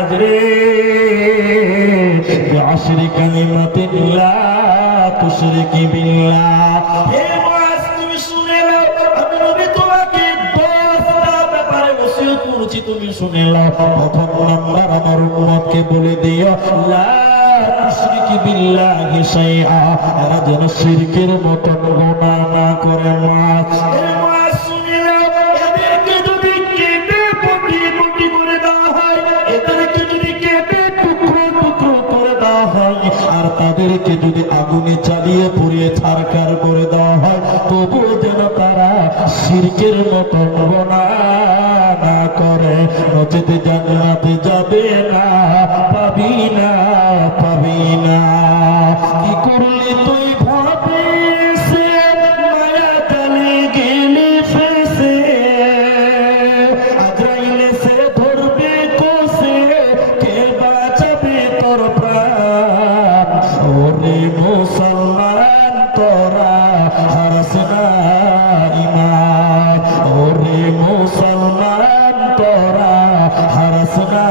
মুআজ রে বিআশরি কালিমাতিন লা তুশরিকি বিল্লাহ। হে মুআজ তুমি শুনে নাও, আমি নবী তোমাকে 10টা ব্যাপারে ওসিয়ত করেছি, তুমি শুনে নাও। প্রথম নাম্বার, আমার উম্মতকে বলে দিও লা তুশরিকি বিল্লাহি শাইআ, এরা যেন শিরকের মতো গুনাহ না করে। মুআজ হে মুআজ শুনে নাও, এদেরকে যদি কেটে কুটি করে দেওয়া হয়, এদেরকে যদি কেটে টুকরো টুকরো করে দেওয়া হয়, আর তাদেরকে যদি আগুনে চালিয়ে পুড়িয়ে ছারখার করে দেওয়া হয়, তবুও যেন তারা শিরকের মতো গুনাহ না করে, নচেত জান্নাতে যাবে না, পাবি না, পাবি না। কি করলি তুই ভাবে সে, মায়া জালে গেলি ফেসে, আজরাইলে সে ধরবে কোসে, কে বাঁচাবে তোর প্রাণ? ওরে মুসলমান তোরা হারাস না ঈমান, ওরে মুসলমান তোরা হারাস না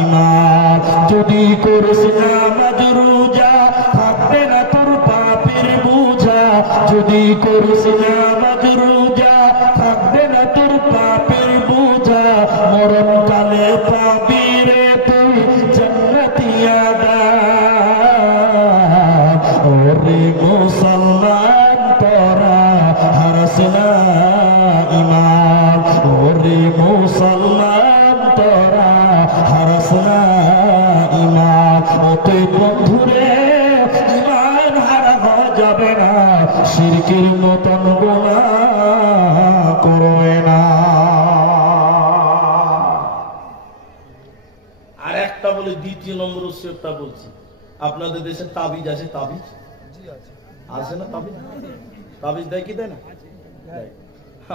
ঈমান। যদি করিস নামাজ রোজা, থাকবে না তোর পাপের বোঝা। যদি করিস নামাজ রোজা, থাকবে না তোর পাপের বোঝা। মরণকালে পাবি রে তুই জান্নাতি আযাব। ওরে মুসলমান তোরা হারাস না ঈমান, ওরে মুসলমান তোরা হারাস না ঈমান। অতএব বন্ধুরে, ঈমান হারা হওয়া যাবে না, শিরকের মতন গুনাহ করবে না। আর একটা বলে, দ্বিতীয় নম্বর ওসিয়তটা বলছি, আপনাদের দেশে তাবিজ আছে? তাবিজ আছে না? তাবিজ দেয় কি দেয় না?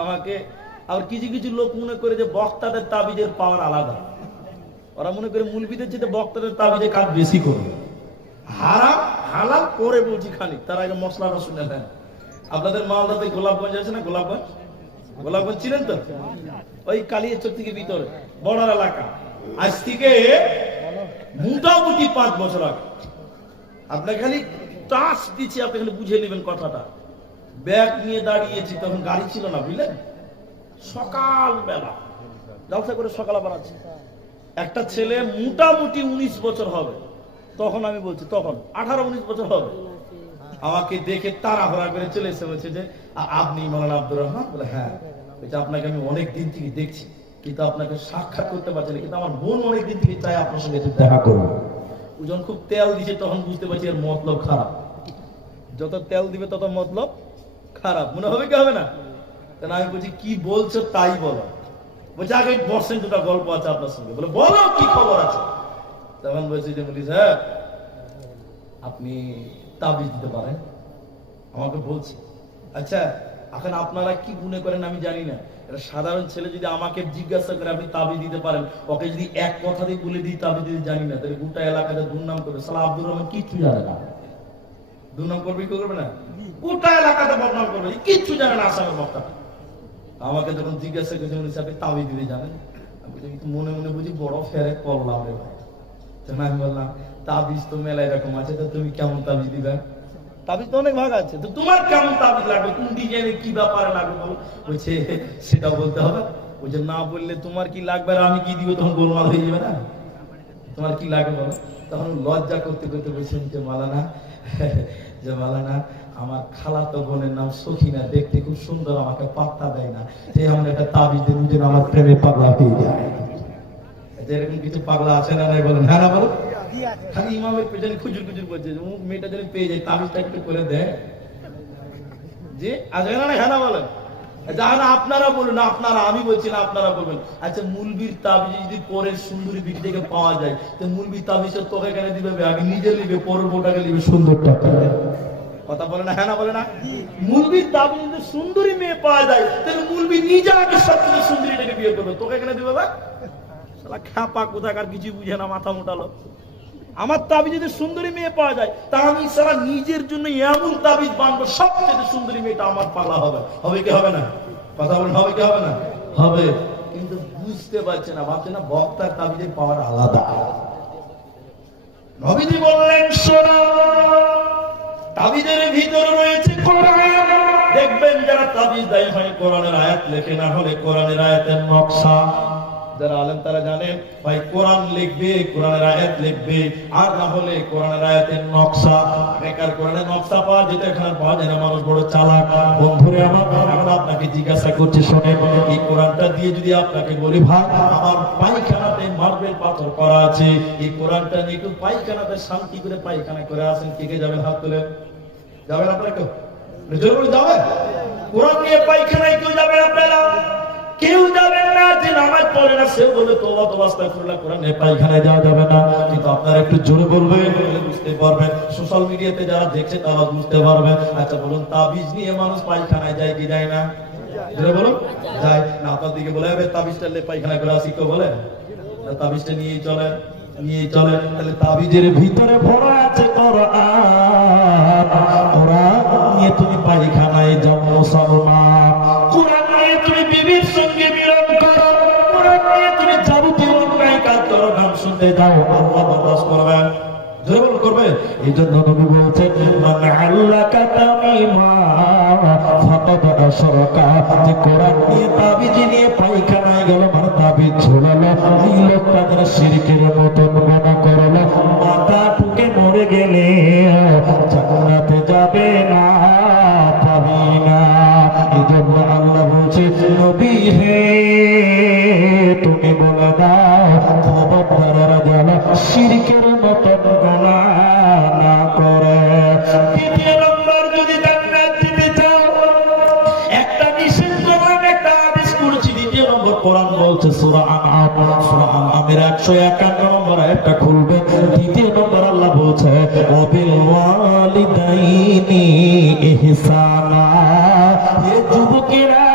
আমাকে আর কিছু কিছু লোক মনে করে যে বক্তাদের তাবিজের পাওয়ার আলাদা। ওরা মনে করে মুলবিদের চেয়ে বক্তাদের তাবিজে কাজ বেশি করে। হারাম হালাল করে বলছি খালি, তার আগে মশলাটা শুনে দেন। আপনাদের মালদাতে গোলাপগঞ্জ আছে না? গোলাপগঞ্জ চিনেন তো? ওই কালিয়াচক থেকে ভিতরে বর্ডার এলাকা। আজ থেকে মোটামুটি 5 বছর আগে, আপনার খালি টাচ দিচ্ছি, আপনি খালি বুঝে নেবেন কথাটা। ব্যাগ নিয়ে দাঁড়িয়েছি, তখন গাড়ি ছিল না, বুঝলেন? সকাল বেলা জলসা করে সকালে বানাচ্ছি। একটা ছেলে মোটামুটি 19 বছর হবে, তখন আমি বলছি তখন 18-19 বছর হবে, আমাকে দেখে তাড়াহুড়া করে চলে এসে বলছে যে আপনি মাওলানা আব্দুর রহমান? বলে হ্যাঁ। বলছে আপনাকে আমি অনেক দিন থেকে দেখছি, কিন্তু আপনাকে সাক্ষাৎ করতে পারছি না, কিন্তু আমার বোন অনেক দিন থেকে চাই আপনার সঙ্গে দেখা করবো। ও যখন খুব তেল দিছে, তখন বুঝতে পারছি এর মতলব খারাপ। যত তেল দিবে তত মতলব খারাপ। মনে হবে কি হবে না? তাহলে আমি বলছি কি বলছো তাই বলো। বলছে আগে বসেন, দুটা গল্প আছে আপনার সঙ্গে। বলে বলো কি খবর আছে? তখন বলছি যে বলি স্যার, আপনি তাবিজ দিতে পারেন? আমাকে বলছে আচ্ছা, এখন আপনারা কি মনে করেন আমি জানি না, এটা সাধারণ ছেলে যদি আমাকে জিজ্ঞাসা করে আপনি তাবিজ দিতে পারেন, ওকে যদি এক কথা দিয়ে বলে দিই তাবিজ দিতে জানি না, তাহলে গোটা এলাকাতে দুর্নাম করবে। সালা আব্দুর রহমান কিচ্ছু জানে না। দুর্নাম করবে কি করবে না? গোটা এলাকাতে বদনাম করবে, কিচ্ছু জানে না আসামের বক্তা। আমাকে যখন জিজ্ঞাসা করছে আপনি তাবিজ দিতে জানেন? মনে মনে বুঝি বড় ফেরে করলাম রে ভাই। তখন আমি বললাম তাবিজ তো মেলা এরকম আছে, তো তুমি কেমন তাবিজ দিবে? তাবিজ তো অনেক ভাগ আছে, তো তোমার কেমন তাবিজ লাগবে, কোন ডিজাইনে কি ব্যাপারে লাগবে বলো। বলছে সেটা বলতে হবে। বলছে না বললে তোমার কি লাগবে আর আমি কি দিব, তখন গোলমাল হয়ে যাবে না? তোমার কি লাগবে বলো। তখন লজ্জা করতে করতে বলছেন যে মালানা আমার খালাতো বোনের নাম সখিনা, দেখতে খুব সুন্দর, আমাকে পাত্তা দেয় না, যে এমন একটা তাবিজ দিন যেন আমার প্রেমে পাগলা হয়ে যায়। এরকম কিছু পাগলা আছে না? নাই বলেন? হ্যাঁ না বলো। খালি ইমামের পেছনে খুজুর খুজুর করছে, মেয়েটা যেন পেয়ে যায়, তাবিজটা একটু করে দেয়। যে আছে না? হ্যাঁ না বলেন? যারা আপনারা বলুন, আপনারা, আমি বলছি না, আপনারা বলবেন। আচ্ছা মুলবির তাবিজ যদি পরের সুন্দরী বিটি থেকে পাওয়া যায়, তো মুলবির তাবিজের তোকে কেন দিবে? আগে নিজে নিবে, পরের বউটাকে নিবে সুন্দরটা। কথা বলে না? হ্যাঁ না বলে না? মুলবির তাবিজ যদি সুন্দরী মেয়ে পাওয়া যায়, তাহলে মুলবি নিজে আগে সবচেয়ে সুন্দরীটাকে বিয়ে করবে, তোকে কেন দিবে? শালা খাপা কোথাকার, কিছু বুঝে না, মাথা মোটালো। আমার তাবিজ যদি সুন্দরী মেয়ে পাওয়া যায়, তা আমি সারা নিজের জন্য এমন তাবিজ বানবো সবচেয়ে সুন্দরী মেয়েটা আমার পালা হবে। হবে কি হবে না? কথা বলেন, হবে কি হবে না? হবে। কিন্তু বুঝতে পারছে না, ভাবছে না বক্তার তাবিজের পাওয়ার আলাদা। নবীজি বললেন শোনো, তাবিজের ভিতরে রয়েছে কোরআন। দেখবেন যারা তাবিজ দেয় হয় কোরআনের আয়াত লেখে, না হলে কোরআনের আয়াতের নকশা। যারা আলেম তারা জানেন ভাই কোরআন লিখবে, কোরআনের আয়াত লিখবে, আর না হলে কোরআনের আয়াতের নকশা। বেকার কোরআনের নকশা পাওয়া যেতে এখানে পাওয়া যায় না, মানুষ বড় চালাক। বন্ধুরে আমার, এখন আপনাকে জিজ্ঞাসা করছি শোনেন, এই কোরআনটা দিয়ে যদি আপনাকে বলি ভাই আমার পায়খানাতে মার্বেল পাথর করা আছে, এই কোরআনটা নিয়ে একটু পায়খানাতে শান্তি করে পায়খানা করে আসেন, কে কে যাবেন? হাত তুলে যাবেন আপনারা? কেউ জোর করে যাবেন? কোরআন নিয়ে পায়খানায় কেউ যাবেন আপনারা? কেউ যাবেন না। যে নামাজ পড়ে না সে বলে তোবা তোবা আস্তাগফিরুল্লাহ, কোরআন নিয়ে পায়খানায় যাওয়া যাবে না। কিন্তু আপনারা একটু জোরে বলবেন, বুঝতে পারবেন। সোশ্যাল মিডিয়াতে যারা দেখছে তারা বুঝতে পারবেন। আচ্ছা বলুন, তাবিজ নিয়ে মানুষ পায়খানায় যায় কি যায় না? জোরে বলুন, যায় না? আপনার দিকে বলে তাবিজটা নিয়ে পায়খানা করে আসি, কেউ বলে না? তাবিজটা নিয়েই চলে, নিয়ে চলে। তাহলে তাবিজের ভিতরে ভরা আছে কোরআন। কোরআন নিয়ে তুমি পায়খানায় যাও মুসলমান, কোরআন নিয়ে তুমি বিবির সঙ্গে মিলন করো, কোরআন নিয়ে তুমি যাবতীয় অন্যায় কাজ করো, নাম শুনতে যাও, আল্লাহ বরদাস্ত করবে, জোরে করবে। এই জন্য নবী বলছেন মান আল্লাকা তামিমা ফাকাদ আশরাকা, যে কোরআন নিয়ে তাবিজ নিয়ে পায়খানায় গেল, মানে তাবিজ ঝোলালো, এই লোকটা যেন শিরকের মতো গুনাহ করলো, মাথা ঠুকে মরে গেলে জান্নাতে যাবে না, পাবি না। এই জন্য আল্লাহ বলছে নবী হে তুমি বলে দাও খবরদারেরা যেন শিরকের মতো গুনাহ না করে। দ্বিতীয় নম্বর, যদি জান্নাত দিতে চাও একটা নিষেধ করলাম, একটা আদেশ করেছি। দ্বিতীয় নম্বর কোরআন বলছে সূরা আনআম, সূরা আনআমের 151 নম্বর আয়াতটা খুলবে। দ্বিতীয় নম্বর আল্লাহ বলছে ওয়াবিল ওয়ালিদাইনি ইহসানা, হে যুবকেরা,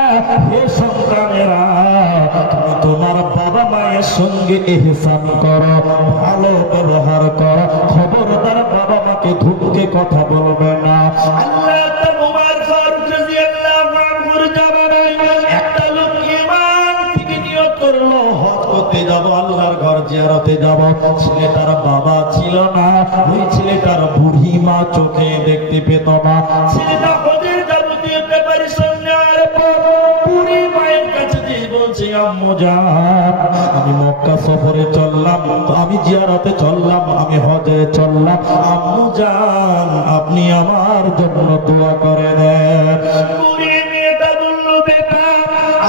হে সন্তানেরা, তুমি তোমার বাবা মায়ের সঙ্গে ইহসান করো, ভালো ব্যবহার করো, খবরদার বাবা মাকে ধুকে কথা বলবে না। আল্লাহ ওমর ফারুক রাদিয়াল্লাহু আনহুর জামানায় একটা লোক ঈমান থেকে নিয়ত করলো হজ করতে যাব, আল্লাহর ঘর জিয়ারতে যাব। ছেলেটার বাবা ছিল না, ওই ছেলেটার বুড়ি মা চোখে দেখতে পেত না। ছেলেটা হজের যাবতীয় প্রিপারেশন নেওয়ার পর বুড়ি মায়ের কাছে গিয়ে বলছে আম্মু জান আমি মক্কা সফরে চললাম, আমি জিয়ারতে চললাম, আমি হজে চললাম, আম্মু জান আপনি আমার জন্য দোয়া করে দেন। বুড়ি মেয়েটা বলল বেটা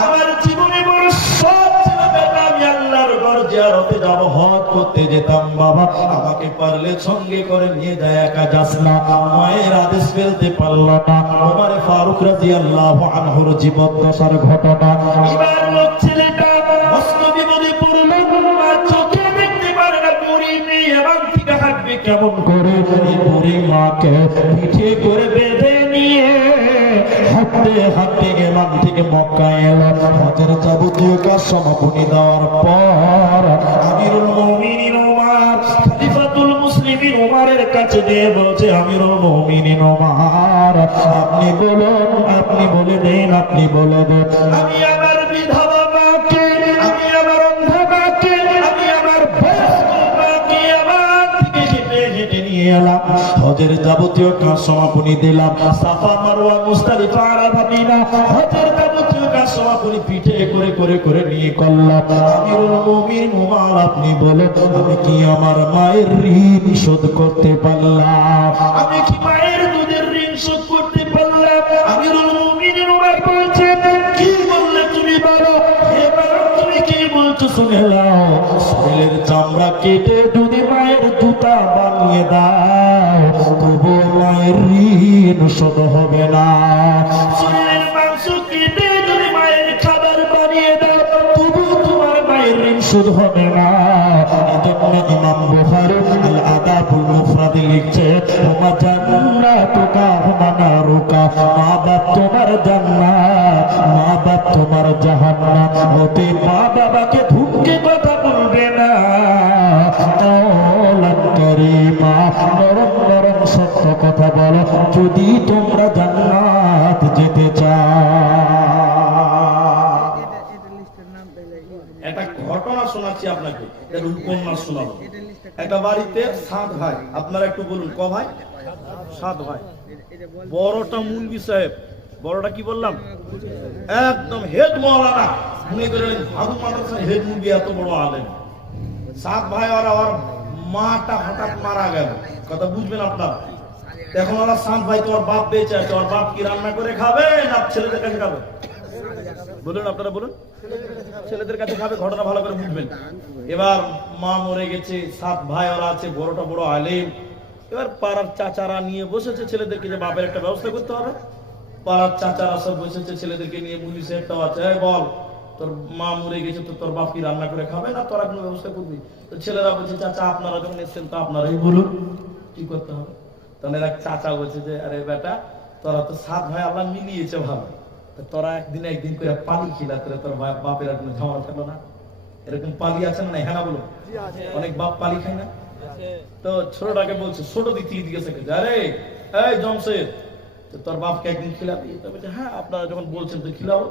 আমার জীবনে বড় শখ ছিল বেটা, আমি আল্লাহর ঘর জিয়ারতে যাব, হজ করতে যেতাম বাবা, আমাকে পারলে সঙ্গে করে নিয়ে যায়, একা যাস না। মায়ের আদেশ ফেলতে পারল না। ওমর ফারুক রাদিয়াল্লাহু আনহুর জীবদ্দশার ঘটনা। এবার লোক ছেলেটা মস্ত বিপদে পড়ল, মা চোখে দেখতে পারে না, বুড়ি মেয়ে এমন থেকে হাঁটবে কেমন করে। বুড়ি মাকে পিঠে করে বেঁধে নিয়ে হাঁটতে হাঁটতে এমন থেকে মক্কা এলো। হজের যাবতীয় কাজ সমাপনী দেওয়ার পর আমিরুল মুমিনিন ওমর খলিফাতুল মুসলিমিন ওমরের কাছে গিয়ে বলছে আমিরুল মুমিনিন ওমর আপনি বলুন, আপনি বলে দেন, আপনি বলে দেন আমি আমার বিধবা মাকে, আমি আমার অন্ধা মাকে, আমি আমার বয়স্ক মাকে আমার থেকে হেঁটে হেঁটে নিয়ে এলাম, হজের যাবতীয় কাজ সমাপনী দিলাম, সাফা মারওয়া মুজদালিফা আরাফা মিনা হজের যাবতীয় কাজ সমাপনী পিঠে করে করে করে নিয়ে করলাম। আমিরুল মুমিনিন ওমর আপনি বলুন আমি কি আমার মায়ের ঋণ শোধ করতে পারলাম? আমি কি মায়ের দুধের ঋণ শোধ করতে পারলাম? আমিরুল মুমিনিন ওমর বলছেন কি বললে তুমি বলো, এবার তুমি কি বলছো শুনে নাও। শরীরের চামড়া কেটে যদি মায়ের জুতা বানিয়ে দাও তবু মায়ের ঋণ শোধ হবে না। শরীরের মাংস কেটে যদি মায়ের খাবার বানিয়ে দাও তবু তোমার মায়ের ঋণ শোধ হবে না। এজন্য ইমাম বুখারী আল আদাবুল মুফরাদে লিখছে ওমা জান্নাতুকা মানারুকা, মা বাপ তোমার জান্নাত, মা বাপ তোমার জাহান্নাম। ওতে মা বাবাকে ধুকে কথা বলবে না, কওলান কারীমা নরম নরম সত্য কথা বলো যদি তোমরা জান্নাত যেতে চাও। শোনাবো। একটা বাড়িতে 7 ভাই, আপনারা একটু বলুন ক ভাই? 7 ভাই। বড়টা মুলবি সাহেব, বড়টা কি বললাম, একদম হেড মাওলানা, মনে করেন ভাদু মাদ্রাসার হেড মুলবি, এত বড় আলেম। 7 ভাই, আর আমার মাটা হঠাৎ মারা গেল, কথা বুঝবেন আপনারা। এখন ওরা 7 ভাই, তোমার বাপ বেঁচে আছে, ওর বাপ কি রান্না করে খাবে না ছেলেদের কাছে খাবে? বলুন, আপনারা বলুন। ছেলেদের কাছে খাবে, ঘটনা ভালো করে বুঝবেন। এবার মা মরে গেছে, 7 ভাই ওরা আছে, বড়টা বড় আলেম। এবার পাড়ার চাচারা নিয়ে বসেছে ছেলেদেরকে, যে বাপের একটা ব্যবস্থা করতে হবে। পাড়ার চাচারা সব বসেছে, ছেলেদেরকে নিয়ে, মুলি সাহেবটাও আছে, বল তোর মা মরে গেছে, তো তোর বাপ কি রান্না করে খাবে না তোরা কোনো ব্যবস্থা করবি? তো ছেলেরা বলছে, চাচা আপনারা যখন এসছেন তো আপনারাই বলুন কি করতে হবে। তখন এক চাচা বলছে যে, আরে বেটা, তোরা তো 7 ভাই আল্লাহ মিলিয়েছে ভালো, তোরা একদিন করে পানি খিলাতে, তোর বাপের আর কোনো ঝামেলা থাকলো না। এরকম পালি আছে না? হ্যাঁ না বলুন। অনেক বাপ পালি খায় না? তো ছোটটাকে বলছে, ছোট দিক থেকে জিজ্ঞাসা করছে, আরে এই জমশেদ, তোর বাপকে একদিন খিলাবি? তো বলছে, হ্যাঁ আপনারা যখন বলছেন তো খিলাবো।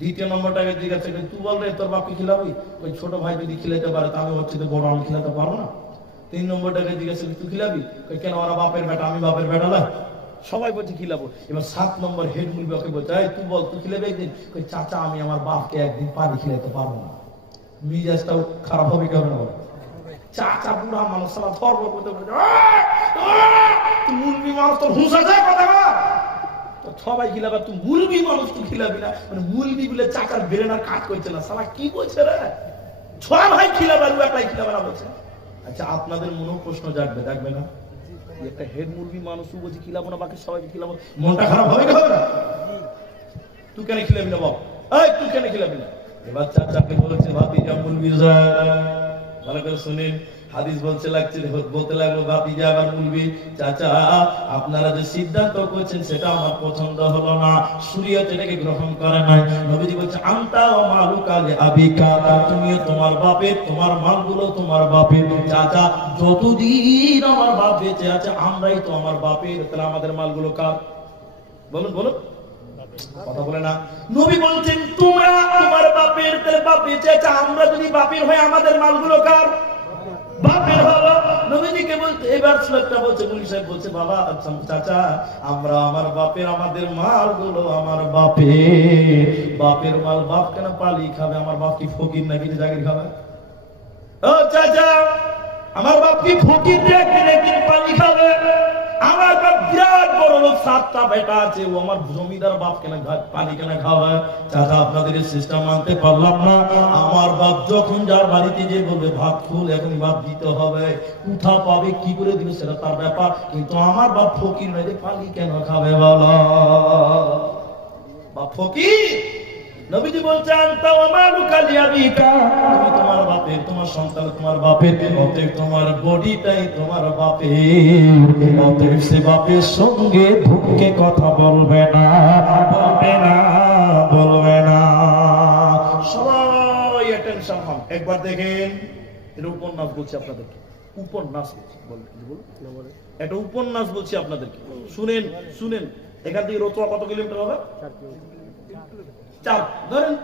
দ্বিতীয় নম্বরটাকে জিজ্ঞাসা করে, তুই বল রে, তোর বাপকে খিলাবি? ওই ছোট ভাই যদি খিলাতে পারে তা আমি হচ্ছে তো বড়, আমি খিলাতে পারবো না। 3 নম্বরটাকে জিজ্ঞাসা করি, তুই খিলাবি? কেন, ওরা বাপের বেটা, আমি বাপের বেটা না? সবাই বলছে খিলাবো। এবার 7 নম্বর হেড মুলবি ওকে বলছে, এই তুই বল, তুই খিলাবি একদিন? চাচা আমি আমার বাপকে একদিন পানি খিলাতে পারবো না। মিজাজটাও খারাপ হবে কেন? চাচা বুড়া মানুষ, সারা ধর্ম করতে বলছে, তুই মুলবি মানুষ, তোর হুঁশ আছে কথা বল। তো সবাই খিলাবে, তুই মুলবি মানুষ, তুই খিলাবি না? মানে মুলবি বলে চাচার ব্রেন আর কাজ করছে না, সারা কি বলছে রে? 6 ভাই খিলাবে, আর একলাই খিলাবে না বলছে। আচ্ছা, আপনাদের মনেও প্রশ্ন জাগবে, জাগবে না? একটা হেড মুরগি মানুষ বলছি খিলাবো না, বাকি সবাইকে খিলাবো, মনটা খারাপ হবে কি হবে না? তুই কেন খিলাবি না বাবা? এই তুই কেন খিলাবি না? এবার চাচাকে বলছে, ভাতিজা মুলবি, ভালো করে শুনেন, হাদিস বলতে লাগলো, ভাতিজা আবার মুলবি, চাচা আপনারা যে সিদ্ধান্ত করছেন সেটা আমার পছন্দ হলো না, শরীয়ত এটাকে গ্রহণ করে নাই। নবীজি বলছে, আনতা ওয়া মালুকা লিআবিকা, তুমিও তোমার বাপের, তোমার মালগুলো তোমার বাপের। চাচা যতদিন আমার বাপ বেঁচে আছে আমরাই তো আমার বাপের, তাহলে আমাদের মালগুলো কার? বলুন বলুন, কথা বলে না। নবী বলছেন, তোমরা তোমার বাপের, তাহলে বাপ বেঁচে আছে, আমরা যদি বাপের হয় আমাদের মালগুলো কার? বাপের হলো। নবীজিকে বলতে এবার ছেলেটা বলছে, মুলি সাহেব বলছে, বাবা চাচা আমরা আমার বাপের, আমাদের মালগুলো আমার বাপের। বাপের মাল বাপ কেন পালি খাবে? আমার বাপ কি ফকির নাকি জাগির খাবে? ও চাচা, আমার বাপ কি ফকির নাকি পালি খাবে? আমার বাপ বিরাট বড় লোক, 7টা বেটা আছে, ও আমার জমিদার বাপ কেন পানি কেন খাওয়া? চাচা আপনাদের এই সিস্টেম মানতে পারলাম না। আমার বাপ যখন যার বাড়িতে যে বলবে ভাত খুল, এখন ভাত দিতে হবে, উঠা পাবে কি করে দিবে সেটা তার ব্যাপার, কিন্তু আমার বাপ ফকির নয়, পানি কেন খাবে বলো? বাপ ফকির। নবীজি বলছেন, তাও আমার লুকালিয়াবিকা, তুমি তোমার বাপের, তোমার সন্তান তোমার বাপের, অতএব তোমার বডিটাই তোমার বাপের, অতএব সে বাপের সঙ্গে ধুকে কথা বলবে না, বলবে না, বলবে না। সবাই অ্যাটেনশন হন, একবার দেখেন। এটা উপন্যাস বলছি আপনাদেরকে, উপন্যাস বলছি, বলুন একটা উপন্যাস বলছি আপনাদেরকে, শুনেন শুনেন। এখান থেকে রতুয়া কত কিলোমিটার হবে? 4 ধরেন।